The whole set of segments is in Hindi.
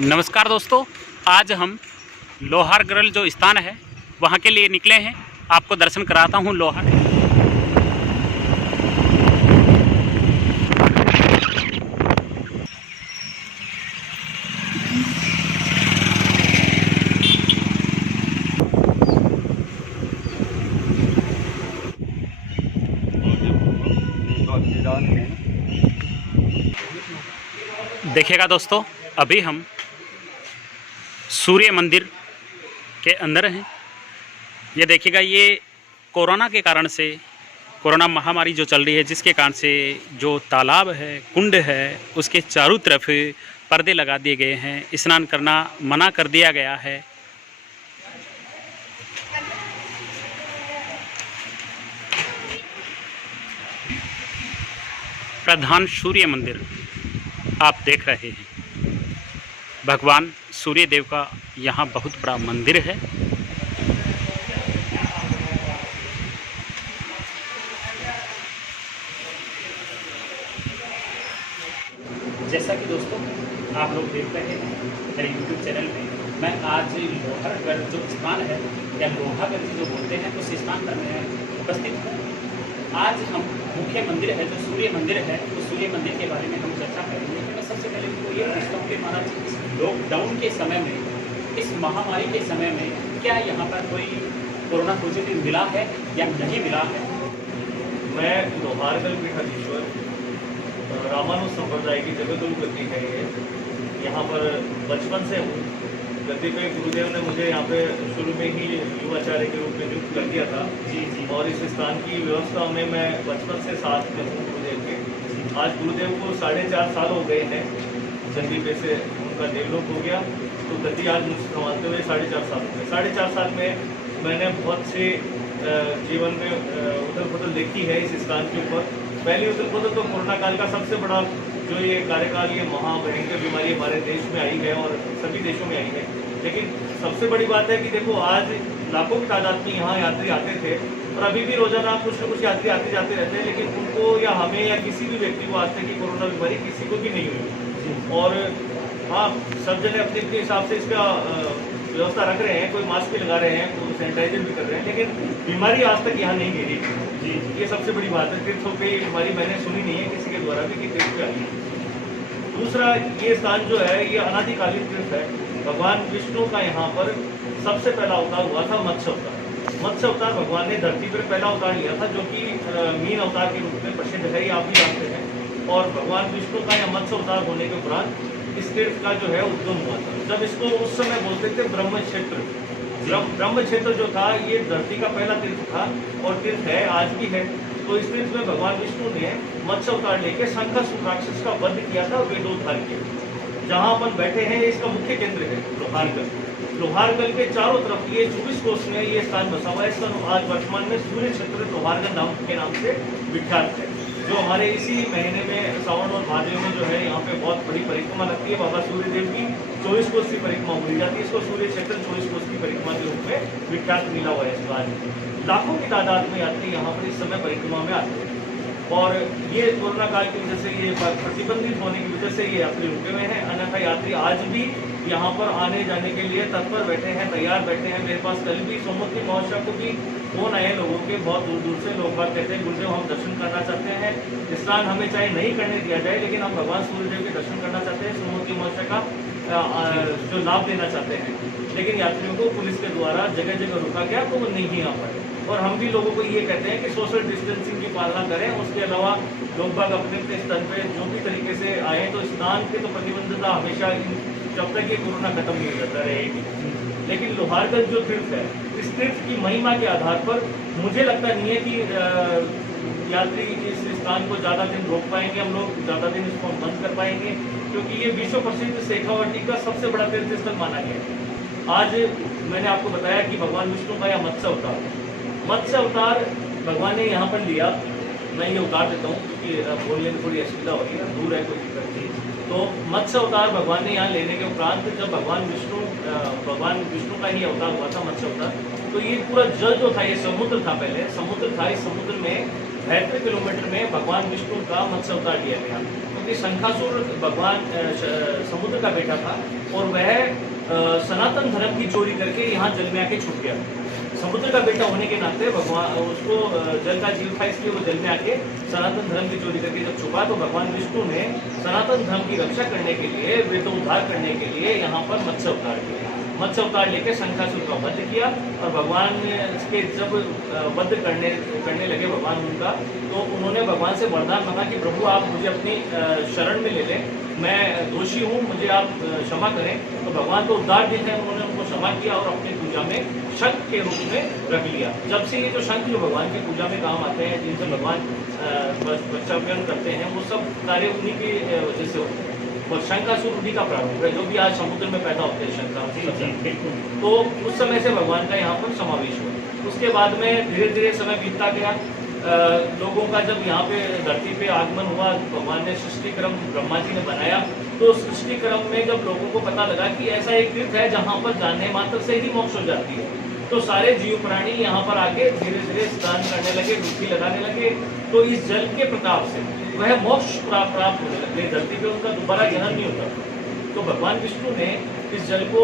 नमस्कार दोस्तों, आज हम लोहारगढ़ जो स्थान है वहाँ के लिए निकले हैं। आपको दर्शन कराता हूँ लोहार। देखिएगा दोस्तों, अभी हम सूर्य मंदिर के अंदर हैं। ये देखिएगा, ये कोरोना के कारण से, कोरोना महामारी जो चल रही है जिसके कारण से जो तालाब है, कुंड है, उसके चारों तरफ पर्दे लगा दिए गए हैं। स्नान करना मना कर दिया गया है। प्रधान सूर्य मंदिर आप देख रहे हैं। भगवान सूर्य देव का यहाँ बहुत बड़ा मंदिर है। जैसा कि दोस्तों आप लोग देख रहे हैं मेरे यूट्यूब चैनल में, मैं आज लोहारगढ़ जो स्थान है या लोहागढ़ जो बोलते हैं उस स्थान पर मैं उपस्थित हूँ। आज हम मुख्य मंदिर है जो सूर्य मंदिर है, उस सूर्य मंदिर के बारे में हम चर्चा करेंगे। मैं सबसे पहले उनको ये पूछता हूँ कि महाराज, इस लॉकडाउन के समय में, इस महामारी के समय में क्या यहाँ पर कोई कोरोना पॉजिटिव मिला है या नहीं मिला है? मैं लोहारगढ़ पीठाधीश्वर रामानुज संप्रदाय की जगतगुरु गद्दी है ये। यहाँ पर बचपन से हूँ। गद्दी पे गुरुदेव ने मुझे यहाँ पे शुरू में ही युवाचार्य के रूप में नियुक्त कर दिया था जी। और इस स्थान की व्यवस्था में मैं बचपन से साथ में हूँ गुरुदेव के। आज गुरुदेव को 4.5 साल हो गए हैं। जल्दी पे से उनका देवलोक हो गया, तो गद्दी आज मुझे संभालते हुए 4.5 साल हो गए। 4.5 साल में मैंने बहुत से जीवन में उथल पुथल देखी है इस स्थान के ऊपर। पहली उथल पुथल तो कोरोना काल का सबसे बड़ा जो ये कार्यकाल, ये महाभयंकर बीमारी हमारे देश में आई है और सभी देशों में आई है। लेकिन सबसे बड़ी बात है कि देखो, आज लाखों की तादाद में यहाँ यात्री आते थे और अभी भी रोजाना कुछ न कुछ यात्री आते जाते रहते हैं, लेकिन उनको या हमें या किसी भी व्यक्ति को आज तक की कोरोना बीमारी किसी को भी नहीं हुई। और हाँ, सब जने अपने अपने हिसाब से इसका व्यवस्था रख रहे हैं, कोई मास्क भी लगा रहे हैं, कोई सैनिटाइजर भी कर रहे हैं, लेकिन बीमारी आज तक यहाँ नहीं गिरी जी। ये सबसे बड़ी बात है। तीर्थों पे बीमारी मैंने सुनी नहीं है किसी के द्वारा भी कि तीर्थ पे आई है। दूसरा, ये स्थान जो है ये अनादिकालीन तीर्थ है। भगवान विष्णु का यहाँ पर सबसे पहला अवतार हुआ था मत्स्य अवतार। मत्स्य अवतार भगवान ने धरती पर पहला अवतार लिया था, जो कि मीन अवतार के रूप में प्रसिद्ध है, ये आप भी जानते हैं। और भगवान विष्णु का यह मत्स्य अवतार होने के उपरांत इस तीर्थ का जो है उद्गम हुआ था। जब इसको उस समय बोलते थे ब्रह्म क्षेत्र। ब्रह्म क्षेत्र जो था ये धरती का पहला तीर्थ था और तीर्थ है, आज भी है। तो इस तीर्थ में भगवान विष्णु ने मत्स्य अवतार लेके शंखासुर राक्षस का वध किया था और वेदोद्धार किया। जहाँ अपन बैठे हैं इसका मुख्य केंद्र है लोहारगढ़। लोहारगढ़ के चारों तरफ ये 24 कोस में ये स्थान बसा हुआ है। इसका आज वर्तमान में सूर्य क्षेत्र लोहारगढ़ नाम के नाम से विख्यात है। जो हमारे इसी महीने में सावन और भादव में जो है यहाँ पे बहुत बड़ी परिक्रमा लगती है। बाबा सूर्य देव की 24 कोस की परिक्रमा बोली जाती है। इसको सूर्य क्षेत्र 24 कोस की परिक्रमा के रूप में विख्यात मिला हुआ है। इस बार लाखों की तादाद में यात्री यहाँ पर इस समय परिक्रमा में आते हैं। और ये कोरोना काल की वजह से, ये प्रतिबंधित होने की वजह से ये यात्री रुके हुए हैं। अन्यथा यात्री आज भी यहाँ पर आने जाने के लिए तत्पर बैठे हैं, तैयार बैठे हैं। मेरे पास कल भी सोमवती महोत्सव को भी फोन आए लोगों के, बहुत दूर दूर से लोग बात कहते हैं गुरुदेव हम दर्शन करना चाहते हैं, स्नान हमें चाहे नहीं करने दिया जाए लेकिन हम भगवान सूर्यदेव के दर्शन करना चाहते हैं, सोमवती महोत्सव का जो लाभ लेना चाहते हैं। लेकिन यात्रियों को पुलिस के द्वारा जगह जगह रोका गया तो वो नहीं आ पाए। और हम भी लोगों को ये कहते हैं कि सोशल डिस्टेंसिंग की पालना करें। उसके अलावा लोग बाग अपने अपने स्तर पे जो भी तरीके से आए, तो स्नान की तो प्रतिबंधता हमेशा जब तक ये कोरोना खत्म नहीं हो जाता रहेगी। लेकिन लोहारगढ़ जो तीर्थ है, इस तीर्थ की महिमा के आधार पर मुझे लगता नहीं है कि यात्री इस स्थान को ज़्यादा दिन रोक पाएंगे, हम लोग ज़्यादा दिन इसको बंद कर पाएंगे, क्योंकि ये विश्व प्रसिद्ध शेखावटी का सबसे बड़ा तीर्थ स्थल माना गया है। आज मैंने आपको बताया कि भगवान विष्णु का यह मत्स्य अवतार भगवान ने यहाँ पर लिया। मैं ये उतार देता हूँ क्योंकि बोलने में थोड़ी असुविधा हो रही है, दूर है कोई दिक्कत नहीं। तो मत्स्य अवतार भगवान ने यहाँ लेने के उपरांत जब भगवान विष्णु का ही अवतार हुआ था मत्स्य अवतार, तो ये पूरा जल जो था, ये समुद्र था, पहले समुद्र था। इस समुद्र में 72 किलोमीटर में भगवान विष्णु का मत्स्य अवतार लिया गया। कि शंखासुर भगवान समुद्र का बेटा था और वह सनातन धर्म की चोरी करके यहाँ जल में आके छुप गया। समुद्र का बेटा होने के नाते भगवान उसको जल का जीव था, इसलिए वो जल में आके सनातन धर्म की चोरी करके जब छुपा तो भगवान विष्णु ने सनातन धर्म की रक्षा करने के लिए, वेद उद्धार करने के लिए यहाँ पर मत्स्य अवतार लिया। मत्स्य अवतार लेकर शंखासुर का वध किया और भगवान के जब वध करने लगे भगवान उनका, तो उन्होंने भगवान से वरदान मांगा कि प्रभु आप मुझे अपनी शरण में ले लें, मैं दोषी हूँ, मुझे आप क्षमा करें। तो भगवान को उद्धार देते हैं, उन्होंने उनको क्षमा किया और अपनी पूजा में शंख के रूप में रख लिया। जब से ये जो शंख जो भगवान की पूजा में काम आते हैं, जिनसे भगवान बच्चापन करते हैं, वो सब कार्य उन्हीं की वजह से होते हैं। और शंखासुर उन्हीं का प्रारूप है, जो भी आज समुद्र में पैदा होते हैं शंखासुर। तो उस समय से भगवान का यहाँ पर समावेश हुआ। उसके बाद में धीरे धीरे समय बीतता गया, लोगों का जब यहाँ पे धरती पे आगमन हुआ, भगवान ने सृष्टि क्रम ब्रह्मा जी ने बनाया। तो सृष्टि क्रम में जब लोगों को पता लगा कि ऐसा एक तीर्थ है जहाँ पर जाने मात्र से ही मोक्ष हो जाती है, तो सारे जीव प्राणी यहाँ पर आके धीरे धीरे स्नान करने लगे, डुबकी लगाने लगे। तो इस जल के प्रताप से वह मोक्ष प्राप्त होने लगे, धरती पे उनका दोबारा जन्म नहीं होता। तो भगवान विष्णु ने इस जल को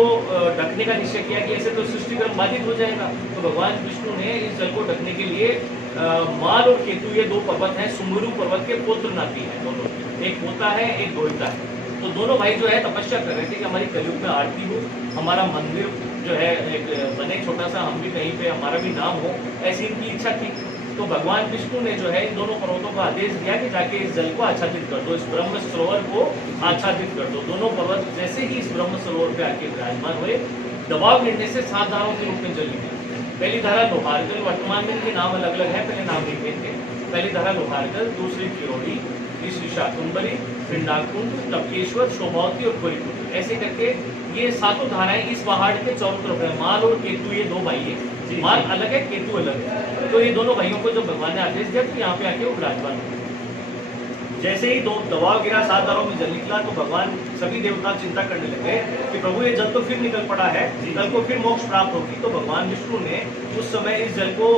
ढकने का निश्चय किया कि ऐसे तो सृष्टि क्रम बाधित हो जाएगा। तो भगवान विष्णु ने इस जल को ढकने के लिए माल और केतु, ये दो पर्वत हैं, सुमेरु पर्वत के पुत्र नाती हैं दोनों, एक पोता है एक दोहिता है। तो दोनों भाई जो है तपस्या कर रहे थे कि हमारी कलयुग में आरती हो, हमारा मंदिर जो है एक बने छोटा सा, हम भी कहीं पे हमारा भी नाम हो, ऐसी इनकी इच्छा थी। तो भगवान विष्णु ने जो है इन दोनों पर्वतों को आदेश दिया कि जाके इस जल को आच्छादित कर दो, इस ब्रह्म सरोवर को आच्छादित कर दो। दोनों पर्वत जैसे ही इस ब्रह्म सरोवर पे आके विराजमान हुए, दबाव गिरने से 7 धाराओं के रूप में जल निकला। पहली धारा लोहारगल, वर्तमान में इनके नाम अलग अलग है, पहले नाम लिखे थे। पहली धारा लोहारगल, दूसरी किरोड़ी, तीसरी शाकुंभरी, फिर नागकुंड, टपकेश्वर, शोभावती और कोईकुंड। ऐसे करके ये 7 धाराएं इस पहाड़ के चारों तरफ है। माल और केतु ये 2 भाई है, माल अलग है केतु अलग है। तो ये दोनों भाइयों को जब भगवान ने आदेश दिया तो यहाँ पे आके वो विराजमान हुए। जैसे ही दबाव गिरा, 7 धाराओं में जल निकला, तो भगवान सभी देवता चिंता करने लगे कि प्रभु ये जल तो फिर निकल पड़ा है, जल को फिर मोक्ष प्राप्त होगी। तो भगवान विष्णु ने उस समय इस जल को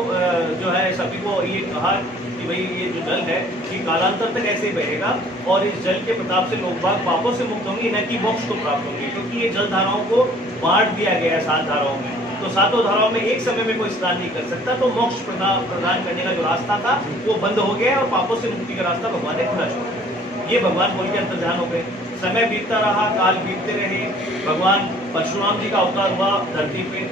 जो है सभी को ये कहा कि भाई ये जो जल है ये कालांतर तक ऐसे बहेगा और इस जल के प्रताप से लोग बाग पापों से मुक्त होंगे, न कि मोक्ष को प्राप्त होंगे। क्योंकि ये जल धाराओं को बांट दिया गया है 7 धाराओं में, तो 7 धाराओं में एक समय में कोई स्नान नहीं कर सकता। तो मोक्ष प्रदान करने का जो रास्ता था वो बंद हो गया और पापों से मुक्ति का रास्ता भगवान ने खुला छोड़ दिया। ये भगवान बोल के अंतर्ध्यान हो गए। समय बीतता रहा, काल बीतते रहे। भगवान परशुराम जी का अवतार हुआ धरती पे।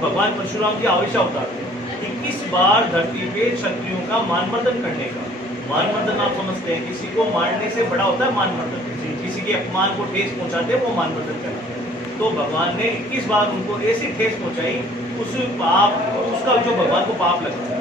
भगवान परशुराम जी आवश्य अवतार थे। 21 बार धरती पे क्षत्रियों का मानमर्दन करने का। मानमर्दन आप समझते हैं, किसी को मारने से बड़ा होता है मानमर्दन। किसी के अपमान को ठेस पहुंचाते हैं वो मानमर्दन करते हैं। तो भगवान ने 21 बार उनको ऐसी ठेस पहुंचाई, उस पाप उसका जो भगवान को पाप लगता है,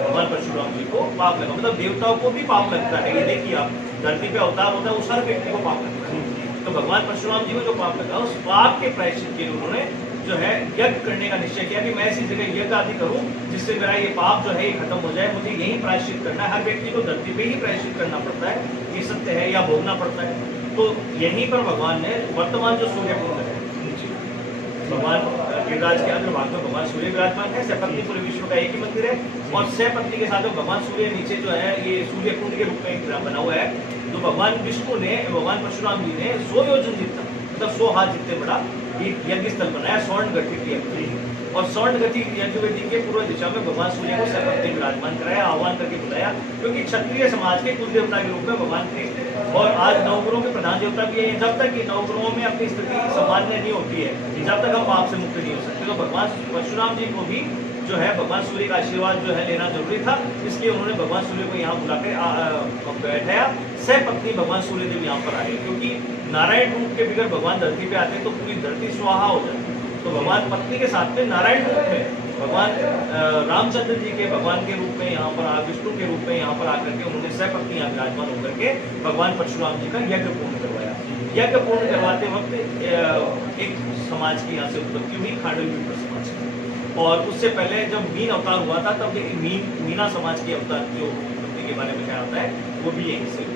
भगवान परशुराम जी को पाप लगा। मतलब देवताओं को भी पाप लगता है। ये देखिए आप, धरती पे अवतार होता है, उस हर व्यक्ति को पाप लगता है। तो भगवान परशुराम जी को जो पाप लगा, उस पाप के प्रायश्चित के लिए उन्होंने जो है यज्ञ करने का निश्चय किया कि मैं ऐसी जगह यज्ञ आदि करूं जिससे मेरा ये पाप जो है ये खत्म हो जाए। मुझे यही प्रायश्चित करना है। हर व्यक्ति को धरती पे ही प्रायश्चित करना पड़ता है, ये सत्य है, या भोगना पड़ता है। तो यहीं पर भगवान ने वर्तमान जो सूर्य कुंड है, भगवान गिरिराज के अग्रभाग में भगवान सूर्य विराजमान है। सपत्नी पूरे विश्व का एक ही मंदिर है और सपत्नी के साथ में भगवान सूर्य नीचे जो है ये सूर्य कुंड के रूप में बना हुआ है। तो भगवान विष्णु ने, भगवान परशुराम जी ने 100 योजन जितना, मतलब 100 हाथ जितने बड़ा एक यज्ञ स्थल बनाया, स्वर्ण गति यज्ञ। और स्वर्ण गति यज्ञवेदी के पूर्व दिशा में भगवान सूर्य को सपत्नी विराजमान कराया, आह्वान करके बुलाया। क्योंकि क्षत्रिय समाज के कुल देवता के रूप में भगवान थे और आज नवग्रहों के प्रधान देवता भी है। जब तक नवग्रहों में अपनी स्थिति सामान्य नहीं होती है, जब तक हम पाप से मुक्त नहीं हो सकते। तो भगवान परशुराम जी को भी जो है भगवान सूर्य का आशीर्वाद जो है लेना जरूरी था। इसलिए उन्होंने भगवान सूर्य को यहाँ बुलाकर बैठाया। सपत्नी भगवान सूर्य देव यहाँ पर आए, क्योंकि नारायण रूप के बिगड़ भगवान धरती पे आते तो पूरी धरती स्वाहा हो जाती। तो भगवान पत्नी के साथ में नारायण रूप में भगवान रामचंद्र जी के भगवान के रूप में यहाँ पर, विष्णु के रूप में यहाँ पर आकर के उन्होंने सपत्नी यहाँ विराजमान होकर के भगवान परशुराम जी का यज्ञ पूर्ण करवाया। यज्ञ पूर्ण करवाते वक्त एक समाज की यहाँ से उत्पत्ति हुई, खांडवी समाज की। और उससे पहले जब मीन अवतार हुआ था तब मीना समाज के अवतार जो उत्पत्ति के बारे में क्या आता है वो भी यहीं से।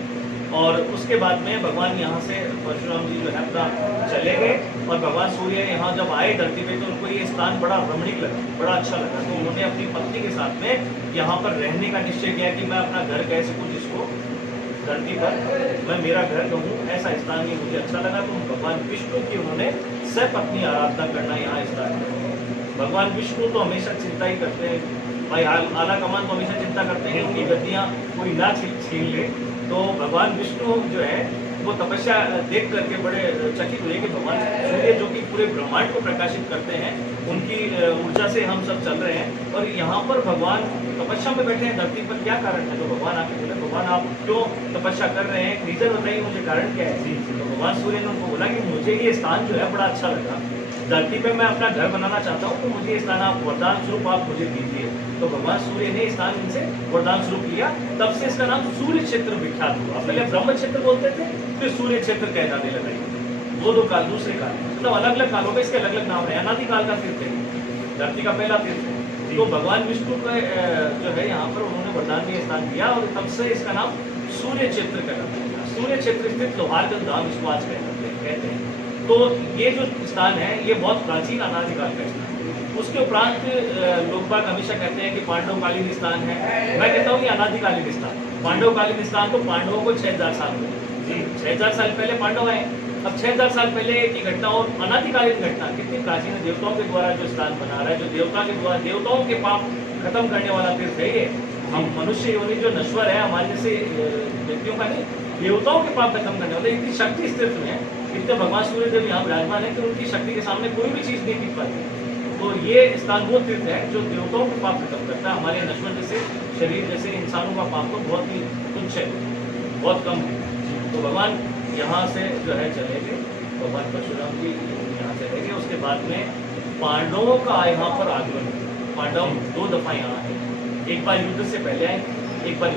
और उसके बाद में भगवान यहाँ से परशुराम जी जो है अपना चले गए और भगवान सूर्य यहाँ जब आए धरती पे तो उनको ये स्थान बड़ा रमणीक लगा, बड़ा अच्छा लगा। तो उन्होंने अपनी पत्नी के साथ में यहाँ पर रहने का निश्चय किया कि मैं अपना घर कह सकूँ जिसको धरती पर मैं मेरा घर कहूँ ऐसा स्थान नहीं मुझे अच्छा लगा, तो भगवान विष्णु की उन्होंने सपत्नी आराधना करना यहाँ स्टार्ट किया। भगवान विष्णु तो हमेशा चिंता ही करते हैं, भाई आला कमान तो हमेशा चिंता करते हैं उनकी गद्दियाँ कोई ना छीन ले। तो भगवान विष्णु जो है वो तपस्या देख करके बड़े चकित हुए कि भगवान सूर्य जो कि पूरे ब्रह्मांड को प्रकाशित करते हैं, उनकी ऊर्जा से हम सब चल रहे हैं, और यहाँ पर भगवान तपस्या में बैठे हैं धरती पर, क्या कारण है? तो भगवान आके बोले, भगवान आप क्यों तपस्या कर रहे हैं, रीजन बताइए मुझे, कारण क्या है? तो भगवान सूर्य ने उनको बोला कि मुझे ये स्थान जो है बड़ा अच्छा लगा, धरती पे मैं अपना घर बनाना चाहता हूँ, तो मुझे स्थान आप वरदान स्वरूप आप मुझे दीजिए। तो भगवान सूर्य ने स्थान इनसे वरदान स्वरूप लिया, तब से इसका नाम सूर्य क्षेत्र विख्यात हुआ। पहले ब्रह्म क्षेत्र बोलते थे, फिर सूर्य क्षेत्र कहलाने लगा। दो काल, दूसरे काल, मतलब अलग अलग कालों में इसके अलग अलग नाम है। अनादि काल का तीर्थ है, धरती का पहला तीर्थ है। तो भगवान विष्णु का जो है यहाँ पर उन्होंने वरदान में स्थान दिया, और तब से इसका नाम सूर्य क्षेत्र कहलाता है। सूर्य क्षेत्र स्थित लोहारगंज धाम इसको आज कहते हैं। तो ये जो स्थान है ये बहुत प्राचीन अनादिकाल का स्थान है। उसके उपरांत लोग बाग हमेशा कहते हैं कि पांडवकालीन स्थान है, मैं कहता हूँ ये अनादिकालीन स्थान। पांडवकालीन स्थान तो पांडवों को 6000 साल हुए जी, 6000 साल पहले पांडव आए। अब 6000 साल पहले की घटना और अनादिकालीन घटना कितनी प्राचीन है। देवताओं के द्वारा जो स्थान बना रहा है, जो देवताओं के पाप खत्म करने वाला तीर्थ है ये। हम मनुष्य योनि जो नश्वर है, हमारे जैसे व्यक्तियों का नहीं, देवताओं के पाप खत्म करने वाले, इतनी शक्ति इस तीर्थ में है, इतने भगवान सूर्य देव यहाँ विराजमान है कि उनकी शक्ति के सामने कोई भी चीज नहीं टिक पाती। तो ये स्थान वो तीर्थ है जो देवताओं के पाप खत्म करता है। हमारे नश्वर जैसे शरीर जैसे इंसानों का पाप तो बहुत ही तुच्छ है, बहुत कम है। तो भगवान यहाँ से जो है चले गए, भगवान परशुराम जी यहाँ चले गए। उसके बाद में पांडवों का यहाँ पर आगमन। पांडव 2 दफा यहाँ आए, एक बार युद्ध से पहले आए, एक बार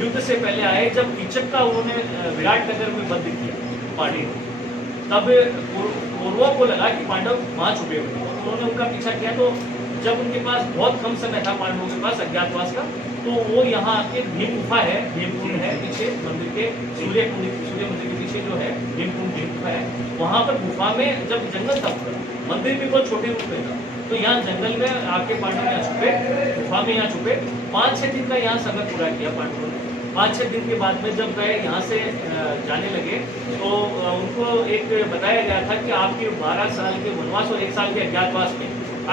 युद्ध से पहले आए जब कीचक का उन्होंने विराट नगर में बंद किया पांडव, तब कौरवों को लगा कि पांडव वहाँ छुपे हुए, उन्होंने उनका पीछा किया। तो जब उनके पास बहुत कम समय था पांडवों के पास अज्ञातवास का, तो वो यहाँ आके भीम गुफा है, भीमकुंड है पीछे मंदिर के, सूर्य मंदिर के पीछे जो है भीमकुंड भीम गुफा है, वहाँ पर गुफा में जब जंगल था, मंदिर भी बहुत छोटे रूप में था, तो यहाँ जंगल में आके पांडव यहाँ छुपे, गुफा में यहाँ छुपे। 5-6 दिन का यहाँ समय पूरा किया पांडवों ने। 5-6 दिन के बाद में जब वह यहाँ से जाने लगे तो उनको एक बताया गया था कि आपके 12 साल के वनवास और 1 साल के अज्ञातवास में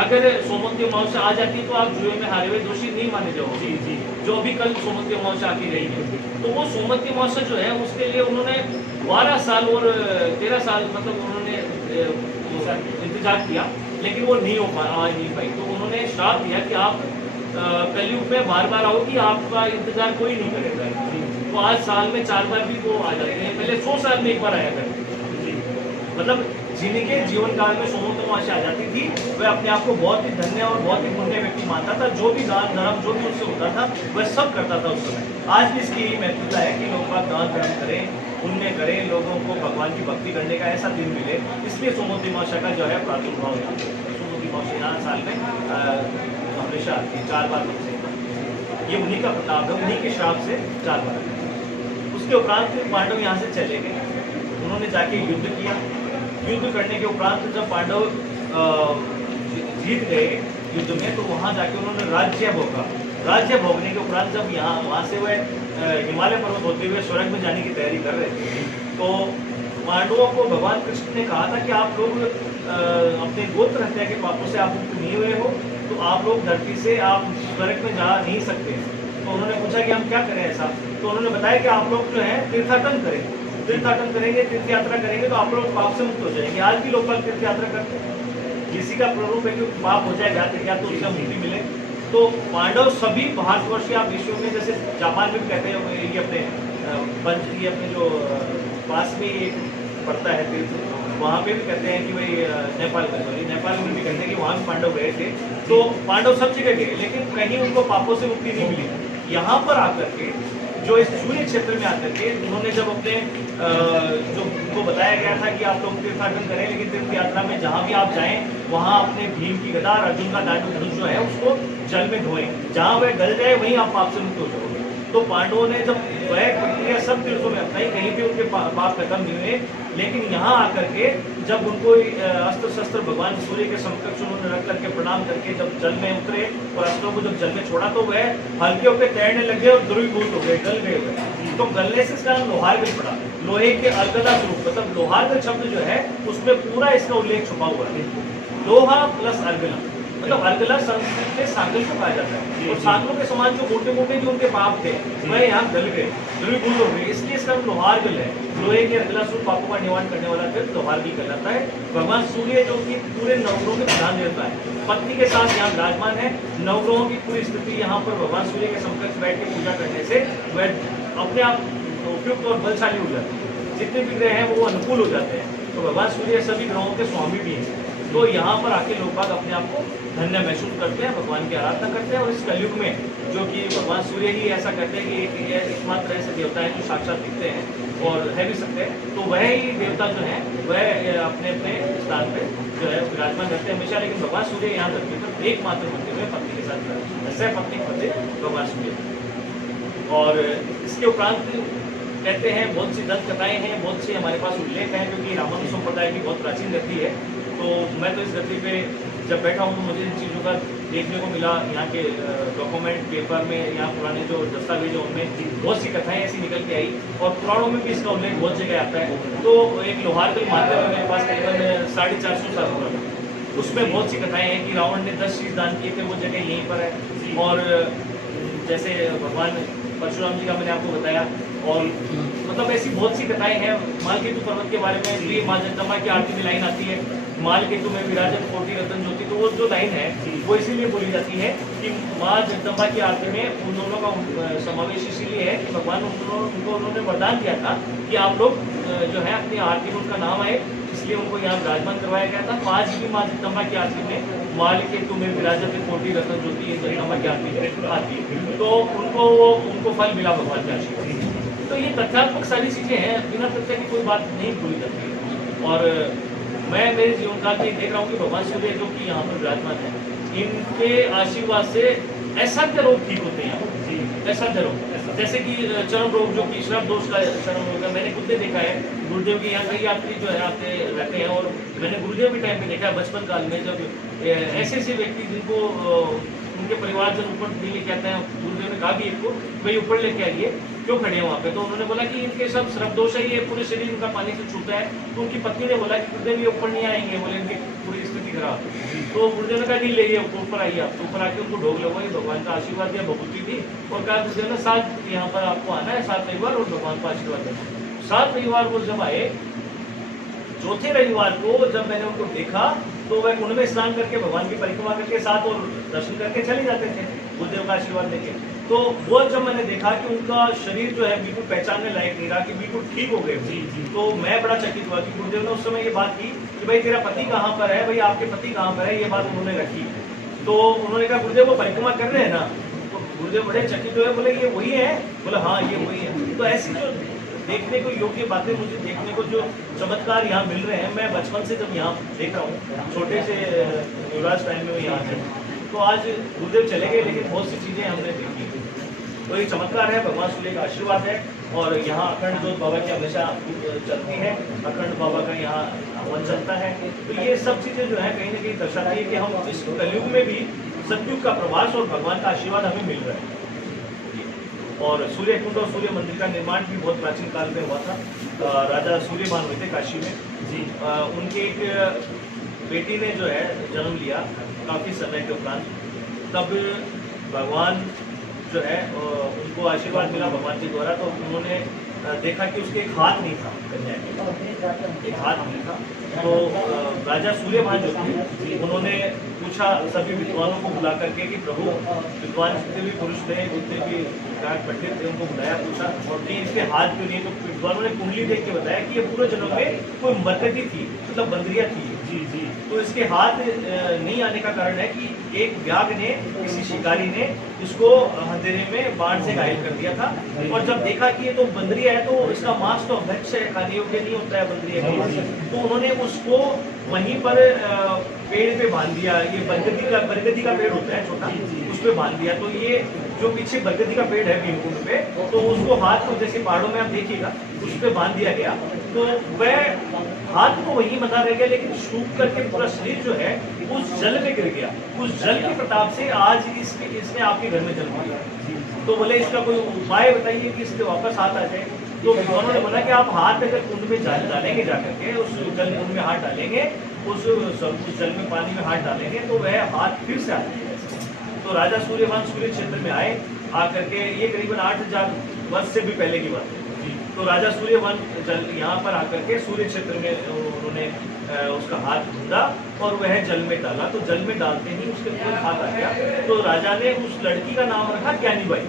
अगर सोमवती अमावस्या आ जाती है तो आप जुए में हारे हुए दोषी नहीं माने जाओ। जी जी, जो अभी कल सोमवती अमावस्या आती रही है, तो वो सोमवती अमावस्या जो है उसके लिए उन्होंने 12 साल और 13 साल मतलब उन्होंने इंतजार किया, लेकिन वो नहीं हो पाई। तो उन्होंने श्राप दिया कि आप कलयुग में बार बार आओ कि आपका इंतजार कोई नहीं करेगा। तो आज साल में 4 बार भी वो आ जाते हैं, पहले 100 साल में 1 बार आया करते। मतलब जिनके जीवन काल में सोमवती अमावस्या आ जाती थी वह अपने आप को बहुत ही धन्य और बहुत ही पुण्य व्यक्ति मानता था। जो भी दान धर्म जो भी उससे होता था वह सब करता था उस समय। आज भी इसकी यही महत्वता है कि लोग दान धर्म करें, पुण्य करें, लोगों को भगवान की भक्ति करने का ऐसा दिन मिले, इसलिए सोमवती अमावस्या का जो है प्रादुर्भाव यहाँ सोमवती अमावस्या यहाँ साल में हमेशा आती है 4 बार। ये उन्हीं का प्रताप है, उन्हीं के श्राप से 4 बार। उसके उपरांत पांडव यहाँ से चले गए, उन्होंने जाके युद्ध किया। युद्ध करने के उपरांत जब पांडव जीत गए युद्ध में, तो वहाँ जाके उन्होंने राज्य भोगा। राज्य भोगने के उपरांत जब वहाँ से वह हिमालय पर्वत होते हुए स्वर्ग में जाने की तैयारी कर रहे थे, तो पांडवों को भगवान कृष्ण ने कहा था कि आप लोग अपने गोत्र हत्या के पापों से आप मुक्त नहीं हुए हो, तो आप लोग धरती से आप स्वर्ग में जा नहीं सकते। तो उन्होंने पूछा कि हम क्या करें ऐसा, तो उन्होंने बताया कि आप लोग जो है तीर्थाटन करें, तीर्थाटन करेंगे, तीर्थ यात्रा करेंगे तो आप लोग पाप से मुक्त हो जाएंगे। आज भी लोग तीर्थ यात्रा करते हैं, किसी का प्ररूप है कि पाप हो जाएगा या तो उसका मुक्ति मिले। तो पांडव सभी भारतवर्ष या विश्व में, जैसे जापान में भी कहते हैं, ये अपने जो पास में एक पड़ता है तीर्थ, वहाँ पे भी कहते हैं कि भाई नेपाल में भी कहते हैं कि वहाँ भी पांडव गए थे। तो पांडव सब जगह गए, लेकिन कहीं उनको पापों से मुक्ति नहीं मिली। यहाँ पर आकर के जो इस सूर्य क्षेत्र में आकर के उन्होंने जब अपने जो उनको बताया गया था कि आप लोग तीर्थाटन करें, लेकिन तीर्थ यात्रा में जहाँ भी आप जाएं वहाँ अपने भीम की गदा, अर्जुन का दांडू धनुष जो है उसको जल में धोएं, जहाँ वह गल जाए वहीं आप पाप से मुक्त हो जाओगे। तो पांडवों ने जब वह प्रक्रिया सब तीर्थों में अपनाई, कहीं भी उनके पाप खत्म नहीं हुए, लेकिन यहाँ आकर के जब उनको अस्त्र शस्त्र भगवान सूर्य के समकक्ष उन्होंने रख करके प्रणाम करके जब जल में उतरे और अस्त्रों को जब जल में छोड़ा, तो वह हल्के होकर तैरने लगे और द्रवीभूत हो गए, गल गए हुए। तो गलने से इसका नाम लोहारगल पड़ा। लोहे के अर्गला स्वरूप, मतलब लोहारगल शब्द जो है उसमें पूरा इसका उल्लेख छुपा हुआ है। लोहा प्लस अर्गला, मतलब अर्गला संस्कृत में सागल को कहा जाता है, और सागलों के समान जो मोटे मोटे जो उनके पाप थे वह यहाँ गल गए, ध्रुवीभूत हो गए, इसलिए इसका नाम लोहारगल है। लोहे के अर्गला स्वरूप पापों का निवारण करने वाला फिर लोहारगल कहलाता है। भगवान सूर्य जो कि पूरे नवग्रहों के प्रधान देवता है, पत्नी के साथ यहाँ विराजमान है। नवग्रहों की पूरी स्थिति यहाँ पर भगवान सूर्य के समकक्ष बैठ के पूजा करने से वह अपने आप उपयुक्त और बलशाली हो जाते हैं। जितने भी ग्रह हैं वो अनुकूल हो जाते हैं। तो भगवान सूर्य सभी ग्रहों के स्वामी भी हैं। तो यहाँ पर आके लोग बाग अपने आप को धन्य महसूस करते हैं, भगवान की आराधना करते हैं। और इस कलयुग में जो कि भगवान सूर्य ही ऐसा करते हैं कि एकमात्र ऐसे देवता हैं जो साक्षात दिखते हैं और है भी सकते हैं, तो वह ही देवता जो हैं वह अपने अपने स्थान पे जो है विराजमान रहते हैं हमेशा। लेकिन भगवान सूर्य यहाँ धरती पर एकमात्र मंदिर में पत्नी के साथ सह पत्नी होते भगवान सूर्य। और इसके उपरांत कहते हैं बहुत सी दंत कथाएं हैं, बहुत से हमारे पास उल्लेख हैं, क्योंकि रामानुज संप्रदाय की बहुत प्राचीन गति है। तो मैं तो इस गति पे जब बैठा हूँ तो मुझे इन चीज़ों का देखने को मिला। यहाँ के डॉक्यूमेंट पेपर में, यहाँ पुराने जो दस्तावेज हैं उनमें बहुत सी कथाएं ऐसी निकल के आई, और पुराणों में भी इसका उल्लेख बहुत जगह आता है। तो एक लोहारगल माध्यम है मेरे पास करीबन 450 साल पुराना, उसमें बहुत सी कथाएं हैं कि रावण ने 10 शीश दान किए थे, वो जगह यहीं पर है। और जैसे भगवान परशुराम जी का मैंने आपको बताया, और मतलब ऐसी बहुत सी कथाएं हैं। मालकेतु पर्वत के बारे में भी माँ जगदम्बा की आरती में लाइन आती है, मालकेतु में विराजत कोटि रतन ज्योति। तो वो जो लाइन है वो इसीलिए बोली जाती है कि माँ जगदम्बा की आरती में उन दोनों का समावेश इसीलिए है कि भगवान उनको उन्होंने वरदान दिया था कि आप लोग जो है अपनी आरती में उनका नाम आए, इसलिए उनको यहाँ विराजमान करवाया गया था। तो आज भी माँ जगदम्बा की आरती में मालकेतु में विराजत कोटि रतन ज्योति जगदम्बा की आरती में आती है, तो उनको फल मिला भगवान के आशीर्वाद। तो ये तथ्यात्मक सारी चीज़ें हैं, बिना तथ्य की कोई बात नहीं पूरी जाती है। और मैं मेरे जीवन काल में देख रहा हूँ कि भगवान सूर्य जो कि यहाँ पर विराजमान है, इनके आशीर्वाद से असाध्य रोग ठीक होते हैं। असाध्य रोग जैसे कि चर्म रोग जो कि श्रम दोष का चर्म रोग है, मैंने खुद ने देखा है। गुरुदेव के यहाँ कई यात्री जो है आते रहते हैं, और मैंने गुरुदेव के टाइम पे देखा है बचपन काल में, जब ऐसे ऐसे व्यक्ति जिनको उनके परिवारजन ऊपर दिल्ली कहते हैं, गुरुदेव ने कहा भी एक को भाई ऊपर लेके आइए, क्यों खड़े हैं वहाँ पे। तो उन्होंने बोला कि इनके सब श्रम दोष है, ये पूरे शरीर उनका पानी से छूटा है। तो उनकी पत्नी ने बोला कि गुरुदेव ये ऊपर नहीं आएंगे, बोले इनकी पूरी स्थिति खराब। तो गुरुदेव ने कहा नहीं ले ऊपर आइए आप। तो ऊपर आके उनको ढोक लगवाई, भगवान का आशीर्वाद दिया, भभूति थी, और कहा गुरुदेव ने 7 यहाँ पर आपको आना है 7 रविवार और भगवान का आशीर्वाद देना। 7 रविवार को जब आए, चौथे रविवार को जब मैंने उनको देखा तो वह कुंड में स्नान करके भगवान की परिक्रमा करके साथ और दर्शन करके चले जाते थे गुरुदेव का आशीर्वाद लेके। तो वो जब मैंने देखा कि उनका शरीर जो है बिल्कुल पहचानने लायक नहीं रहा, कि बिल्कुल ठीक हो गए। तो मैं बड़ा चकित हुआ कि गुरुदेव ने उस समय ये बात की कि भाई तेरा पति कहाँ पर है, भाई आपके पति कहाँ पर है, ये बात उन्होंने रखी। तो उन्होंने कहा गुरुदेव वो परिक्रमा कर रहे हैं ना। तो गुरुदेव बड़े चकित हुए, बोले ये वही है, बोले हाँ ये वही है। तो ऐसी जो देखने को योग्य बातें मुझे देखने को जो चमत्कार यहाँ मिल रहे हैं, मैं बचपन से जब यहाँ देख रहा हूँ, छोटे से युवराज टाइम में यहाँ से, तो आज गुरुदेव चले गए लेकिन बहुत सी चीज़ें हमने देखी। तो ये चमत्कार है, भगवान सूर्य का आशीर्वाद है। और यहाँ अखंड जोत बाबा की हमेशा चलती है, अखंड बाबा का यहाँ हवन चलता है। तो ये सब चीज़ें जो है कहीं ना कहीं दर्शाती है कि हम इस कलयुग में भी सतयुग का प्रवास और भगवान का आशीर्वाद हमें मिल रहा है। और सूर्य कुंड और सूर्य मंदिर का निर्माण भी बहुत प्राचीन काल में हुआ था। राजा सूर्यमान हुए थे काशी में जी। उनकी एक बेटी ने जो है जन्म लिया काफ़ी समय के उपरांत, तब भगवान जो है उनको आशीर्वाद मिला भगवान के द्वारा। तो उन्होंने देखा कि उसके एक हाथ नहीं था, कन्या के एक हाथ नहीं था। तो राजा सूर्यमान जो थे उन्होंने पूछा सभी विद्वानों को बुला करके कि प्रभु, विद्वान जितने भी पुरुष थे, जितने भी पंडित थे, उनको बुलाया, पूछा और कि इसके हाथ क्यों नहीं। तो विद्वानों ने कुंडली देख के बताया कि ये पूरे जन्म में कोई मरकती थी, मतलब बंदरिया थी जी। तो इसके हाथ नहीं आने का कारण है कि एक व्याघ्र ने, किसी शिकारी ने इसको अंधेरे में बाण से घायल कर दिया था। और जब देखा कि ये तो बंदरिया है, तो इसका मांस तो भक्ष है, खाने योग्य नहीं होता है बंदरिया का, तो उन्होंने उसको वहीं पर पेड़ पे बांध दिया। ये बरगदी का पेड़ होता है छोटा, उस पर बांध दिया। तो ये जो पीछे बरगदी का पेड़ है भीमकुंड पे, तो उसको हाथ को, जैसे पहाड़ों में आप देखिएगा, उस पर बांध दिया गया। तो वह हाथ को वहीं बंधा रह गया, लेकिन सूख करके पूरा शरीर जो है उस जल में गिर गया। उस जल के प्रताप से आज इसने आपके घर में जन्म लिया। तो बोले इसका कोई उपाय बताइए कि इससे वापस हाथ आ जाए। तो विद्वानों ने बोला कि आप हाथ अगर कुंड में डालेंगे जाकर के, उस जल कुंड में हाथ डालेंगे, उस जल में पानी में हाथ डालेंगे तो वह हाथ फिर से आ जाएगा। तो राजा सूर्यवान सूर्य क्षेत्र में आए, आकर के ये करीबन 8000 वर्ष से भी पहले की बात है। तो राजा सूर्यवान जल यहाँ पर आकर के सूर्य क्षेत्र में उन्होंने उसका हाथ ढूंढा और वह जल में डाला। तो जल में डालते ही उसके तुरंत हाथ आ गया। तो राजा ने उस लड़की का नाम रखा ज्ञानीबाई।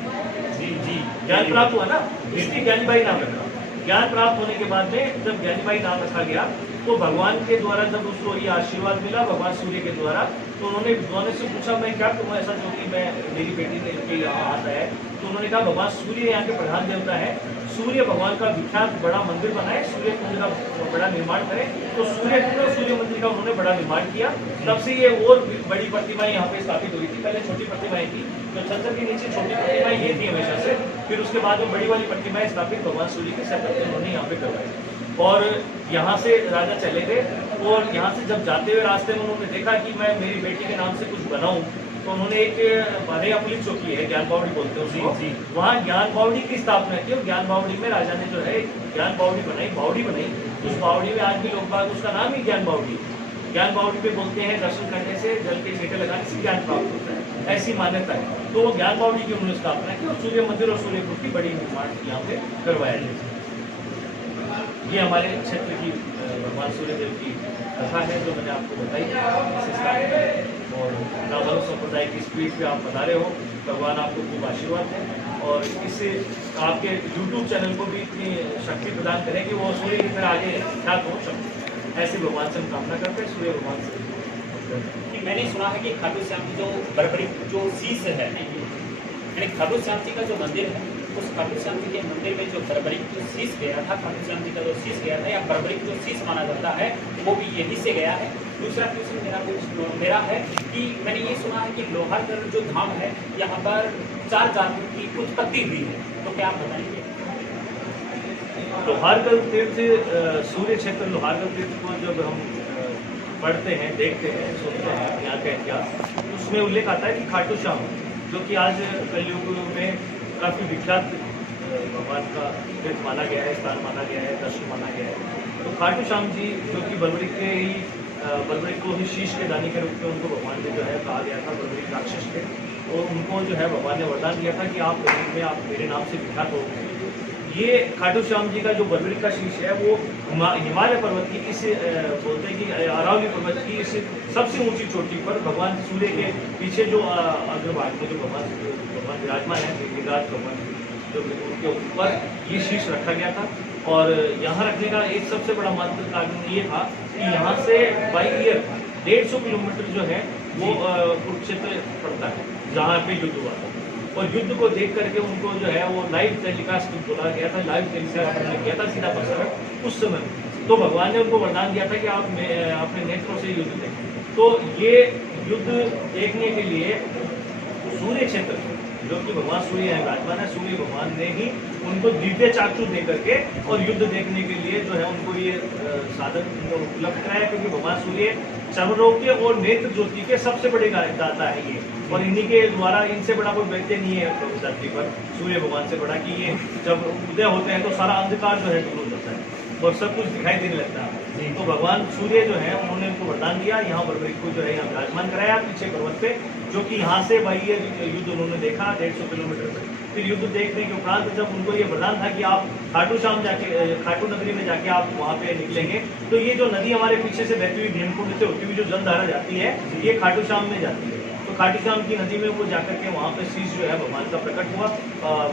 जी, ज्ञान प्राप्त हुआ ना, इसलिए ज्ञानीबाई नाम रखा। ज्ञान प्राप्त होने के बाद में जब ज्ञानीबाई नाम रखा गया तो भगवान के द्वारा जब उसको ये आशीर्वाद मिला भगवान सूर्य के द्वारा, तो उन्होंने विद्वानों से पूछा मैं क्या करूँ ऐसा जो कि मैं मेरी बेटी ने के यहाँ आता है। तो उन्होंने कहा भगवान सूर्य यहाँ के प्रधान देवता है, सूर्य भगवान का विख्यात बड़ा मंदिर बनाए, सूर्य कुंड का बड़ा निर्माण करें। तो सूर्य कुंड और सूर्य मंदिर का उन्होंने बड़ा निर्माण किया। तब से ये और बड़ी प्रतिमाएं यहाँ पे स्थापित हुई थी। पहले छोटी प्रतिमाएं थी, तो छज्जर के नीचे छोटी प्रतिमाएं ये थी हमेशा से। फिर उसके बाद में बड़ी वाली प्रतिमाएं स्थापित भगवान सूर्य के सेटअप उन्होंने यहाँ पे करवाई। और यहाँ से राजा चले गए और यहाँ से जब जाते हुए रास्ते में उन्होंने देखा कि मैं मेरी बेटी के नाम से कुछ बनाऊं, तो उन्होंने एक नया पुलिस चौकी है, ज्ञान बावड़ी बोलते हैं उसको, वहाँ ज्ञान बावड़ी की स्थापना की। और ज्ञान बावड़ी में राजा ने जो है ज्ञान बावड़ी बनाई। उस बावड़ी में आज भी लोग बाग उसका नाम ही ज्ञान बावड़ी। ज्ञान बावड़ी पे बोलते हैं दर्शन करने से, जल के छींटे लगाने से ज्ञान प्राप्त होता है, ऐसी मान्यता है। तो वो ज्ञान बावड़ी की उन्होंने स्थापना की और सूर्य मंदिर और सूर्य कुंड की बड़ी निर्माण यहाँ पे करवाया गया। ये हमारे क्षेत्र की भगवान सूर्यदेव की कथा है जो मैंने आपको बताई। और ब्राह्मण संप्रदाय की स्पीड पे आप बता रहे हो, भगवान आपको खूब आशीर्वाद है और इससे आपके YouTube चैनल को भी इतनी शक्ति प्रदान करें कि वो सूर्य की तरह आगे ख्यात हो सकते। ऐसे भगवान से हम कामना करते हैं, सूर्य भगवान से। मैंने सुना है कि खाटू श्याम जी जो बरबड़ी जो शीश है, यानी खाटू श्याम जी का जो मंदिर है, उस खाटू श्याम जी के मंदिर में जो बरबरी जो शीश गया था, खाटू श्याम जी का जो शीश गया था या बरबरी जो शीश माना जाता है वो भी यहीं से गया है। दूसरा क्वेश्चन मेरा है कि मैंने ये सुना है कि लोहारगढ़ जो धाम है यहाँ पर 4 जानवरों की उत्पत्ति हुई है, तो क्या आप बताएंगे? लोहारगढ़ तीर्थ, सूर्य क्षेत्र लोहारगढ़ तीर्थ को जब हम पढ़ते हैं, देखते हैं, सुनते हैं यहाँ का इतिहास, उसमें उल्लेख आता है कि खाटू श्याम जो कि आज कलयुग में काफ़ी विख्यात भगवान का तीर्थ माना गया है, स्थान माना गया है, दर्शन माना गया है। तो खाटू श्याम जी जो कि बरबरी को ही शीश के दानी के रूप में उनको भगवान ने जो है कहा गया था, बरबरी राक्षस थे, और उनको जो है भगवान ने वरदान दिया था कि आप कलयुग में आप मेरे नाम से विख्यात हो। ये खाटू श्याम जी का जो बरबरी का शीश है वो हिमालय पर्वत की इस बोलते हैं कि अरावली पर्वत की इस सबसे ऊंची चोटी पर भगवान सूर्य के पीछे जो अग्रभाग में जो भगवान विराजमान है, गिरिराज भगवान जो उनके ऊपर ये शीश रखा गया था। और यहाँ रखने का एक सबसे बड़ा महत्व कारण ये था कि यहाँ से बाई ईयर 150 किलोमीटर जो है वो कुरुक्षेत्र पड़ता है जहाँ पे युद्ध हुआ था। और युद्ध को देख करके उनको जो है वो लाइव टेलीकास्ट बोला गया था, लाइव टेलीकास्ट करने गया था सीधा प्रसारण उस समय। तो भगवान ने उनको वरदान दिया था कि आप अपने नेत्रों से युद्ध देखें। तो ये युद्ध देखने के लिए सूर्य क्षेत्र जो कि भगवान सूर्य है विराजमान है, सूर्य भगवान ने ही उनको दिव्य चाक्षु दे करके और युद्ध देखने के लिए जो है उनको ये साधन उपलब्ध कराया, क्योंकि भगवान सूर्य चर्मरोग के और नेत्र ज्योति के सबसे बड़े दाता है ये। और इन्हीं के द्वारा, इनसे बड़ा कोई व्यक्ति नहीं है धरती पर सूर्य भगवान से बड़ा, कि ये जब उदय होते हैं तो सारा अंधकार जो है दूर हो जाता है और सब कुछ दिखाई देने लगता है। तो भगवान सूर्य जो है उन्होंने उनको वरदान दिया, यहाँ बरबरी को जो है यहाँ विराजमान कराया पीछे पर्वत पे, जो कि यहाँ से भाई ये युद्ध उन्होंने देखा 150 किलोमीटर पर। फिर युद्ध देखने के उपरांत जब उनको ये वरदान था कि आप खाटू श्याम जाके खाटू नगरी में जाके आप वहाँ पे निकलेंगे, तो ये जो नदी हमारे पीछे से बहती हुई भीमकुंड से होती हुई जो जलधारा जाती है ये खाटू श्याम में जाती है। तो खाटू श्याम की नदी में वो जाकर के वहाँ पे शीश जो है भगवान का प्रकट हुआ,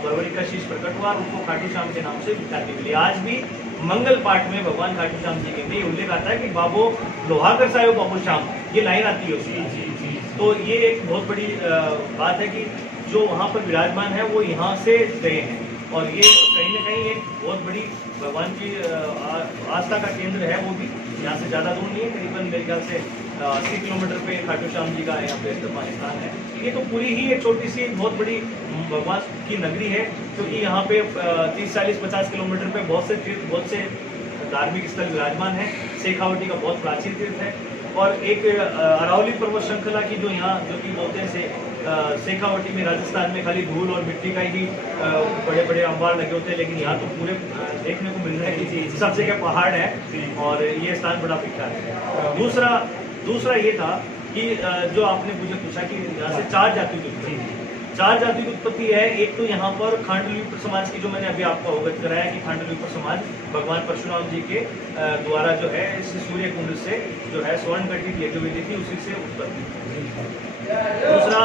बरबरी का शीश प्रकट हुआ और उनको खाटू श्याम के नाम से ख्याति मिली। आज भी मंगल पाठ में भगवान खाटू श्याम जी के लिए उल्लेख आता है कि बाबो लोहागर साहिब बाबू श्याम, ये लाइन आती है उसकी। तो ये एक बहुत बड़ी बात है कि जो वहाँ पर विराजमान है वो यहाँ से गए हैं और ये कहीं ना कहीं एक बहुत बड़ी भगवान की आस्था का केंद्र है। वो भी यहाँ से ज़्यादा दूर नहीं है, करीबन मेरे ख्याल से 80 किलोमीटर पे खाटू श्याम जी का यहाँ पे स्थान है। ये तो पूरी ही एक छोटी सी एक बहुत बड़ी भगवान की नगरी है, क्योंकि यहाँ पे 30, 40, 50 किलोमीटर पे बहुत से तीर्थ, बहुत से धार्मिक स्थल विराजमान है। शेखावटी का बहुत प्राचीन तीर्थ है और एक अरावली पर्वत श्रृंखला की जो यहाँ जो कि बोलते हैं शेखावटी में, राजस्थान में खाली धूल और मिट्टी का ही बड़े बड़े अंबार लगे होते हैं, लेकिन यहाँ तो पूरे देखने को मिल रहा है कि सब जगह पहाड़ है और ये स्थान बड़ा विख्यात है। दूसरा ये था कि जो आपने मुझे पूछा कि यहाँ से 4 जाति की उत्पत्ति है। एक तो यहाँ पर खांडवी समाज की, जो मैंने अभी आपको अवगत कराया कि खांडवी समाज भगवान परशुराम जी के द्वारा जो है इस सूर्य कुंड से जो है स्वर्ण घटी यज्ञवेदी थी, उसी से उत्पत्ति। दूसरा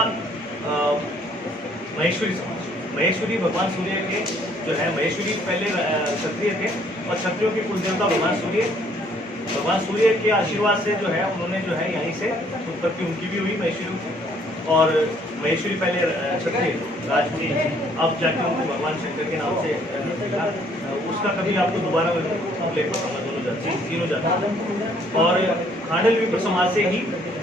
महेश्वरी समाज, महेश्वरी भगवान सूर्य के जो है, महेश्वरी पहले क्षत्रिय थे और क्षत्रियों के कुल देवता भगवान सूर्य के आशीर्वाद से जो है उन्होंने जो है यहीं से उत्पत्ति उनकी भी हुई महेश्वरी। और महेश्वरी पहले क्षत्रिय राजपूती, अब जाके उनको भगवान शंकर के नाम से उसका कभी आपको दोबारा उल्लेख बताऊंगा, तीनों जाति। और खांडवी समाज से ही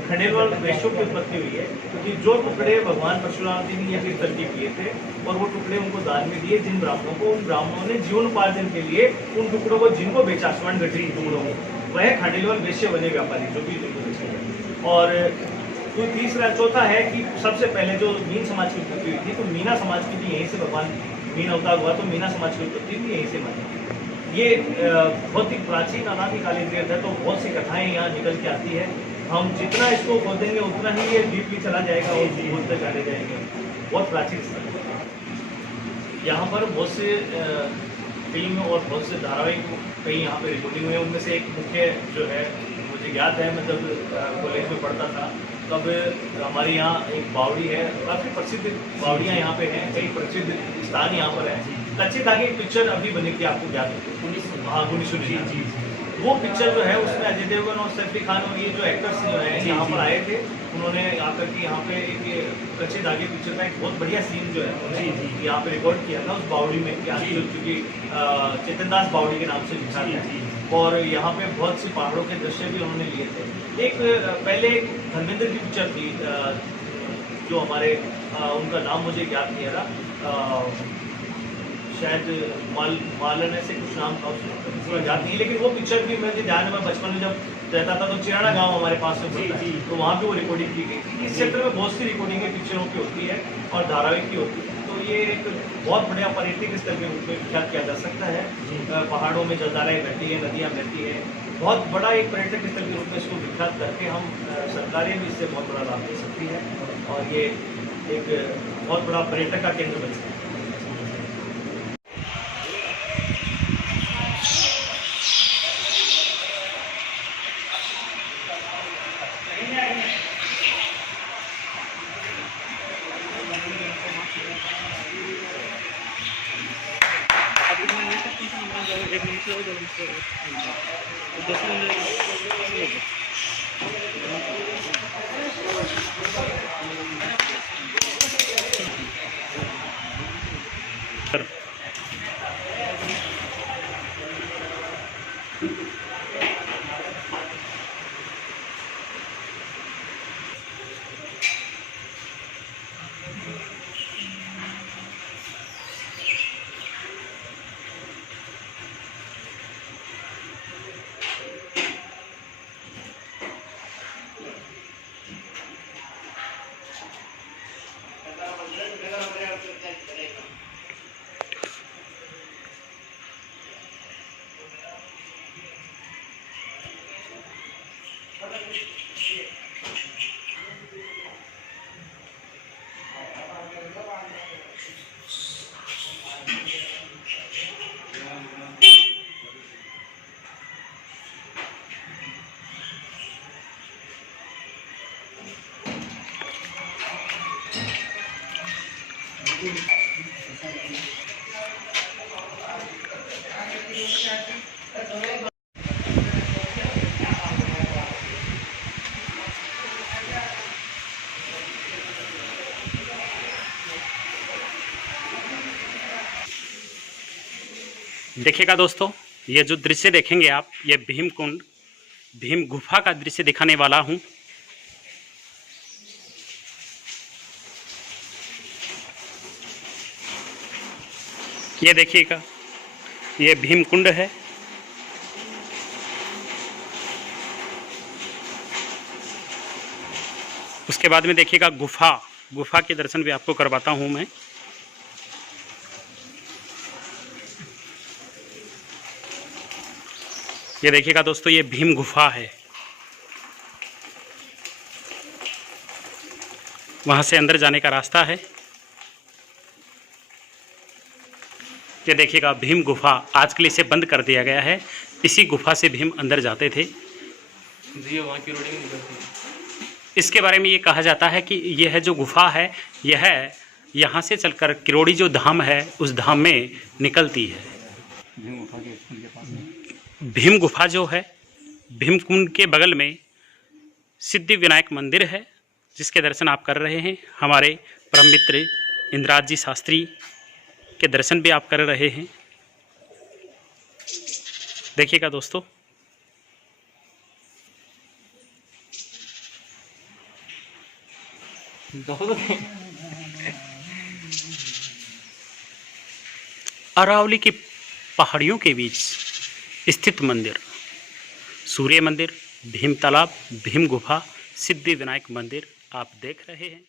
खंडेलवाल वैश्यों की उत्पत्ति हुई है, क्योंकि जो टुकड़े भगवान परशुराम जी ने ये तीर्थंकर किए थे और वो टुकड़े उनको दान में दिए जिन ब्राह्मणों को, उन ब्राह्मणों ने जीवनोपार्जन के लिए उन टुकड़ों को जिनको बेचा, स्वर्ण घटी टुकड़ों को, वह खांडेलवाल वैश्य बने व्यापारी जो भी जिनको बेचे। और तो चौथा है कि सबसे पहले जो मीन समाज की उत्पत्ति हुई थी, तो मीना समाज की भी यहीं से भगवान मीन अवतार हुआ, तो मीना समाज की उत्पत्ति भी यहीं से मानी। ये बहुत ही प्राचीन अनादिकालीन तीर्थ है, तो बहुत सी कथाएं यहाँ निकल के आती है। हम जितना इसको खोदेंगे उतना ही ये डीपली चला जाएगा और बोलते चले जाएंगे। बहुत प्राचीन स्थल है। यहाँ पर बहुत से फिल्म और बहुत से धारावाहिक कई यहाँ पे रिकॉर्डिंग हुए। उनमें से एक मुख्य जो है मुझे याद है, मैं जब कॉलेज में पढ़ता था तब हमारे यहाँ एक बावड़ी है, काफ़ी प्रसिद्ध बावड़ियाँ यहाँ पे हैं, कई प्रसिद्ध स्थान यहाँ पर है। कच्चे धागे की पिक्चर अभी बनी थी, आपको याद है? हाँ, 1919 जी। वो पिक्चर जो है उसमें अजय देवगन और सैफ अली खान और ये जो एक्टर्स जो है यहाँ पर आए थे, उन्होंने आकर के यहाँ पे एक कच्चे धागे पिक्चर का एक बहुत बढ़िया सीन जो है यहाँ पे रिकॉर्ड किया था उस बावड़ी में, क्योंकि चेतन दास बावड़ी के नाम से लिखा है। और यहाँ पे बहुत सी पहाड़ों के दृश्य भी उन्होंने लिए थे। एक पहले एक धर्मेंद्र की पिक्चर थी जो हमारे उनका नाम मुझे याद नहीं आ रहा, शायद मालन ऐसे कुछ नाम था उसका याद नहीं, लेकिन वो पिक्चर भी मुझे ध्यान है। मैं बचपन में जब रहता था तो चिराना गांव हमारे पास से पड़ता है, तो वहाँ पे वो रिकॉर्डिंग की गई। इस क्षेत्र में बहुत सी रिकॉर्डिंगें पिक्चरों की होती है और धारावाहिक की होती है, तो ये एक बहुत बढ़िया पर्यटक स्थल के रूप में विख्यात किया जा सकता है। पहाड़ों में जलधाराएं बहती है, नदियाँ बहती है, बहुत बड़ा एक पर्यटक स्थल के रूप में इसको विख्यात करके हम सरकारें भी इससे बहुत बड़ा लाभ ले सकती है और ये एक बहुत बड़ा पर्यटक का केंद्र बन सकता है। देखिएगा दोस्तों, ये जो दृश्य देखेंगे आप, ये भीम कुंड, भीम गुफा का दृश्य दिखाने वाला हूँ। ये देखिएगा, ये भीम कुंड है। उसके बाद में देखिएगा गुफा के दर्शन भी आपको करवाता हूँ मैं। ये देखिएगा दोस्तों, ये भीम गुफा है। वहाँ से अंदर जाने का रास्ता है। ये देखिएगा भीम गुफा, आज के लिए इसे बंद कर दिया गया है। इसी गुफा से भीम अंदर जाते थे। वहाँ की रोडिंग निकलती है। इसके बारे में ये कहा जाता है कि यह जो गुफा है, यह यहाँ से चलकर किरोड़ी जो धाम है उस धाम में निकलती है। भीम गुफा जो है, भीम कुंड के बगल में सिद्धि विनायक मंदिर है, जिसके दर्शन आप कर रहे हैं। हमारे परम मित्र इंद्राज जी शास्त्री के दर्शन भी आप कर रहे हैं। देखिएगा दोस्तों, अरावली की पहाड़ियों के बीच स्थित मंदिर, सूर्य मंदिर, भीम तालाब, भीम गुफा, सिद्धि विनायक मंदिर आप देख रहे हैं।